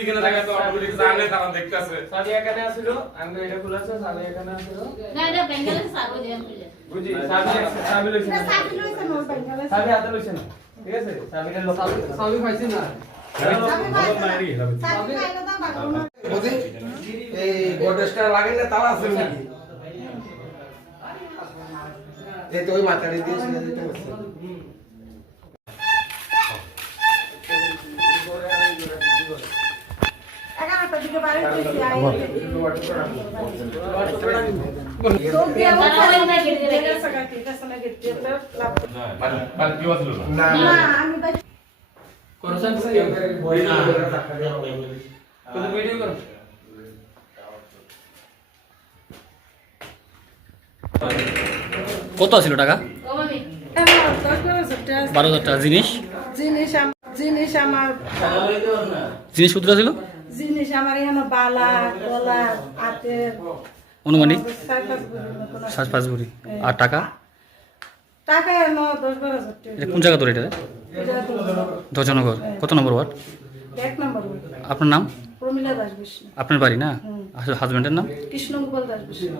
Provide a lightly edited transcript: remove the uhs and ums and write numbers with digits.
এখানে থাকা তো অটোমেটিক জানে তারা দেখতাছে সাদি এখানে আসিল আমি এটা খুলেছে সাদি এখানে আসিল না এটা বেঙ্গলে সাবো দিলাম বুঝি সাবি লইছে না সাবি লইছে না ওই বেঙ্গলে সাবি হাতে লইছে না ঠিক আছে সাবিটা লোক সাবি খাইছি না সাবি খাইলো তো বাগলো না বুঝি এই গোডরেজটা লাগেন না তালা আছে নাকি এই তো ওই মাথাটা দিয়ে শুনে দিতে হচ্ছে এগারোটার দিকে বাড়ি গেছি আই না না আমি বাই করছেন বই না কোন ভিডিও করো কত ছিল টাকা? ওমামি 12,000 টাকা। জিনিস জিনিস আমার জিনিসপত্র ছিল জিনিস আমার এখানে বালা গলা হাতে অনুমানিক 4-5 5 ভরি। আর টাকা টাকা এনো 10-12 টাকা এটা কোন জায়গা তোর এটা? এটা ধ্বজনগর। কত নম্বর ওয়ার্ড? 1 নম্বর আপনার নাম? প্রমিলা দাস বিষ্ণু আপনার বাড়ি না? হাজবেন্ডের নাম? কৃষ্ণ গোপাল দাস বিষ্ণু